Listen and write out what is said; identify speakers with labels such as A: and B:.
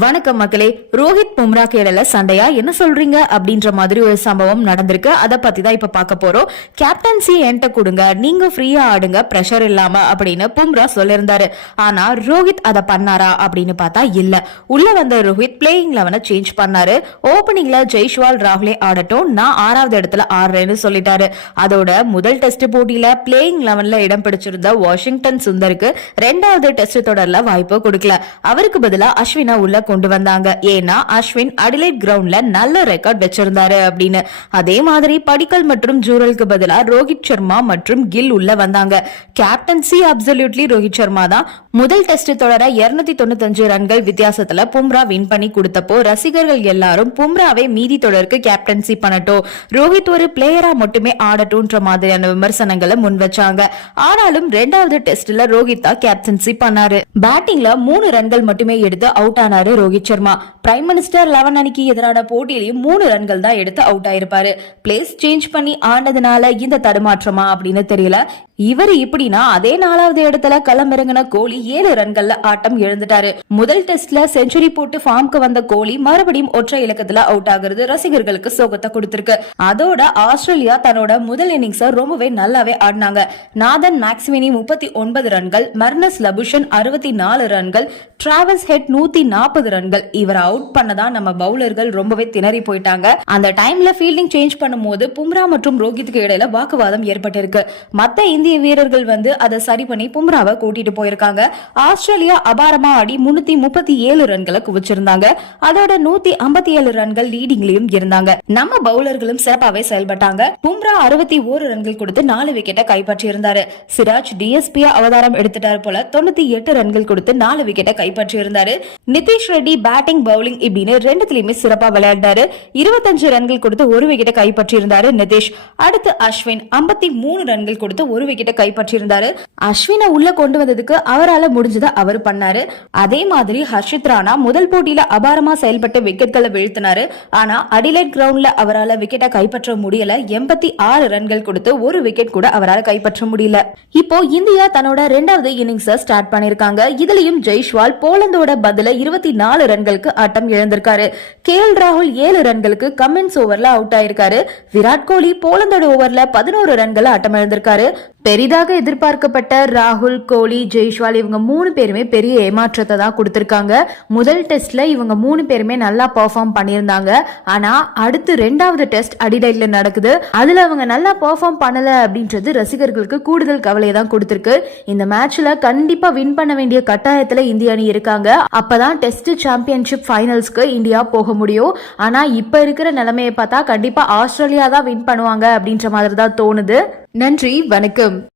A: வணக்கம் மக்களே ரோஹித் பும்ரா கேடல சண்டையா? என்ன சொல்றீங்க? அப்படின்ற மாதிரி ஒரு சம்பவம் நடந்திருக்கு. அதை பத்தி தான் இப்ப பார்க்க போறோம். கேப்டன்சி என்கிட்ட கொடுங்க. நீங்க ஃப்ரீயா ஆடுங்க. பிரஷர் இல்லாம அப்படின்னு பும்ரா சொல்லியிருந்தாரு. ஆனா ரோஹித் அதை பண்ணாரா அப்படின்னு பார்த்தா இல்ல. உள்ள வந்த ரோஹித் பிளேயிங் லெவனை சேஞ்ச் பண்ணாரு. ஓபனிங்ல ஜெய்ஷ்வால் ராகுலே ஆடட்டும். நான் ஆறாவது இடத்துல ஆடுறேன்னு சொல்லிட்டாரு. அதோட முதல் டெஸ்ட் போட்டியில பிளேயிங் லெவன்ல இடம் பிடிச்சிருந்த வாஷிங்டன் சுந்தருக்கு ரெண்டாவது டெஸ்ட் தொடர்ல வாய்ப்பு கொடுக்கல. அவருக்கு பதிலா அஸ்வினா உள்ள கொண்டு வந்தாங்க. ஏன்னா அஸ்வின் அடிலைட் கிரவுண்ட்ல நல்ல ரெக்கார்ட் வச்சிருந்தாரு அப்படின்னு. அதே மாதிரி படிக்கல் மற்றும் ஜூரலுக்கு பதிலா ரோஹித் சர்மா மற்றும் கில் உள்ள வந்தாங்க. கேப்டன்சி அப்சல்யூட்லி ரோஹித் சர்மா தான் முதல் டெஸ்ட் தொடர இருநூத்தி தொண்ணூத்தஞ்சு ரன்கள் வித்தியாசத்துல பும்ரா வின் பண்ணி கொடுத்தப்போ ரசிகர்கள் எல்லாரும் பும்ராவை மீதி தொடருக்கு கேப்டன்சி பண்ணட்டும். ரோஹித் ஒரு பிளேயரா மட்டுமே ஆடட்டும்ன்ற மாதிரியான விமர்சனங்களை முன் வச்சாங்க. ஆனாலும் ரெண்டாவது டெஸ்ட்ல ரோஹித் தான் கேப்டன்சி பண்ணாரு. பேட்டிங்ல மூணு ரன்கள் மட்டுமே எடுத்து அவுட் ஆனாரு Rohit Sharma. Prime minister eleven அணிக்கு எதிரான போட்டியிலையும் மூணு ரன்கள் தான் எடுத்து அவுட் ஆயிருப்பாரு. பிளேஸ் சேஞ்ச் பண்ணி ஆனதுனால இந்த தடுமாற்றமா அப்படின்னு தெரியல. இவர் இப்படின்னா அதே நாலாவது இடத்துல களமிறங்கின கோலி ஏழு ரன்கள்ல ஆட்டம் எழுந்துட்டாரு முதல் டெஸ்ட்ல செஞ்சுரி போட்டு ஃபார்ம்க்கு வந்த கோலி மறுபடியும் ஒற்றை இலக்கத்துல அவுட் ஆகுறது ரசிகர்களுக்கு சோகத்தை கொடுத்திருக்கு. அதோட ஆஸ்திரேலியா தன்னோட முதல் இன்னிங்ஸ் ரொம்பவே நல்லாவே ஆடினாங்க. நாதன் மேக்ஸ்வினி முப்பத்தி ஒன்பது ரன்கள் மர்னஸ் லபுஷன் அறுபத்தி நாலு ரன்கள் டிராவல்ஸ் ஹெட் நூத்தி நாற்பது ரன்கள் இவர் அவுட் பண்ணதான் நம்ம பவுலர்கள் ரொம்பவே திணறி போயிட்டாங்க. அந்த டைம்ல ஃபீல்டிங் சேஞ்ச் பண்ணும்போது பும்ரா மற்றும் ரோஹித்துக்கு இடையில வாக்குவாதம் ஏற்பட்டிருக்கு. மத்த இந்த இந்திய வீரர்கள் வந்து அதை சரி பண்ணி பும்ராவை கூட்டிட்டு போயிருக்காங்க. ஆஸ்திரேலியா அபாரமா ஆடி முன்னூத்தி முப்பத்தி ஏழு ரன்களை குவிச்சிருந்தாங்க. அதோட நூத்தி ஐம்பத்தி ஏழு ரன்கள் லீடிங்லயும் இருந்தாங்க. நம்ம பவுலர்களும் சிறப்பாவே செயல்பட்டாங்க. பும்ரா அறுபத்தி ஓரு ரன்கள் கொடுத்து நாலு விக்கெட்டை கைப்பற்றி இருந்தாரு சிராஜ் டிஎஸ்பியா அவதாரம் எடுத்துட்டாரு போல தொண்ணூத்தி எட்டு ரன்கள் கொடுத்து நாலு விக்கெட்டை கைப்பற்றி இருந்தாரு நிதிஷ் ரெட்டி பேட்டிங் பவுலிங் இப்படின்னு ரெண்டுத்திலயுமே சிறப்பா விளையாண்டாரு இருபத்தஞ்சு ரன்கள் கொடுத்து ஒரு விக்கெட்டை கைப்பற்றி இருந்தாரு நிதிஷ். அடுத்து அஸ்வின் ஐம்பத்தி மூணு ரன்கள் கொடுத்து ஒரு கிட்ட கைப்பற்றியிருந்தாரு. அஸ்வினை உள்ள கொண்டு வந்ததுக்கு அவரால முடிஞ்சதை அவர் பண்ணாரு. அதே மாதிரி ஹர்ஷித் ராணா முதல் போட்டியில அபாரமா செயல்பட்டு விக்கெட்களை வீழ்த்தினாரு. ஆனா அடிலைட் கிரவுண்ட்ல அவரால் விக்கெட்டை கைப்பற்ற முடியல. எண்பத்தி ஆறு ரன்கள் கொடுத்து ஒரு விக்கெட் கூட அவரால் கைப்பற்ற முடியல. இப்போ இந்தியா தன்னோட ரெண்டாவது இன்னிங்ஸ் ஸ்டார்ட் பண்ணிருக்காங்க இதுலயும் ஜெய்ஷ்வால் போலந்தோட பதில இருபத்தி நாலு ரன்களுக்கு ஆட்டம் இழந்திருக்காரு. கே எல் ராகுல் ஏழு ரன்களுக்கு கமெண்ட்ஸ் ஓவர்ல அவுட் ஆயிருக்காரு. விராட் கோலி போலந்தோட ஓவர்ல பதினோரு ரன்களை ஆட்டம் இழந்திருக்காரு. பெரிதாக எதிர்பார்க்கப்பட்ட ராகுல் கோலி ஜெய்ஷ்வால் இவங்க மூணு பேருமே பெரிய ஏமாற்றத்தை தான் கொடுத்துருக்காங்க. முதல் டெஸ்ட்ல இவங்க மூணு பேருமே நல்லா பெர்ஃபார்ம் பண்ணியிருந்தாங்க. ஆனா அடுத்து ரெண்டாவது டெஸ்ட் அடிடைட்ல நடக்குது. அதுல அவங்க நல்லா பெர்ஃபார்ம் பண்ணல அப்படின்றது ரசிகர்களுக்கு கூடுதல் கவலையை தான் கொடுத்துருக்கு. இந்த மேட்ச்ல கண்டிப்பா வின் பண்ண வேண்டிய கட்டாயத்துல இந்திய அணி இருக்காங்க. அப்பதான் டெஸ்ட் சாம்பியன்ஷிப் ஃபைனல்ஸ்க்கு இந்தியா போக முடியும். ஆனா இப்ப இருக்கிற நிலைமையை பார்த்தா கண்டிப்பா ஆஸ்திரேலியா தான் வின் பண்ணுவாங்க அப்படின்ற மாதிரி தான் தோணுது. நன்றி வணக்கம்.